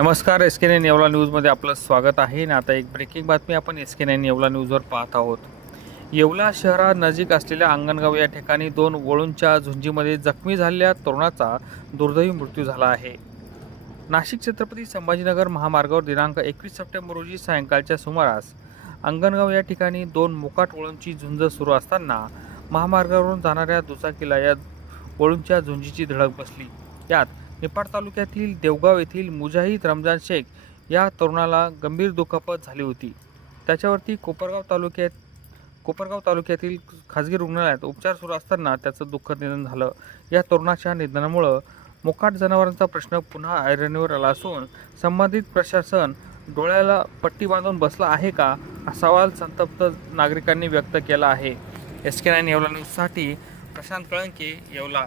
नमस्कार एस के नाईन येवला न्यूजमध्ये आपलं स्वागत आहे. आणि आता एक ब्रेकिंग बातमी आपण एस के नाईन येवला न्यूजवर पाहत आहोत. येवला शहरानजीक असलेल्या अंगणगाव या ठिकाणी दोन वळूंच्या झुंजीमध्ये जखमी झालेल्या तरुणाचा दुर्दैवी मृत्यू झाला आहे. नाशिक छत्रपती संभाजीनगर महामार्गावर दिनांक एकवीस सप्टेंबर रोजी सायंकाळच्या सुमारास अंगणगाव या ठिकाणी दोन मोकाट वळूंची झुंज सुरू असताना महामार्गावरून जाणाऱ्या दुचाकीला या वळूंच्या झुंजीची धडक बसली. यात निपाड तालुक्यातील देवगाव येथील मुजाहिद रमजान शेख या तरुणाला गंभीर दुखापत झाली होती. त्याच्यावरती कोपरगाव तालुक्यात कोपरगाव तालुक्यातील खाजगी रुग्णालयात उपचार सुरू असताना त्याचं दुःखद निधन झालं. या तरुणाच्या निधनामुळं मोकाट जनावरांचा प्रश्न पुन्हा ऐरणीवर आला असून संबंधित प्रशासन डोळ्याला पट्टी बांधून बसला आहे का हा सवाल संतप्त नागरिकांनी व्यक्त केला आहे. एस के नाईन येवला न्यूजसाठी Prashant Kalanke Yeola.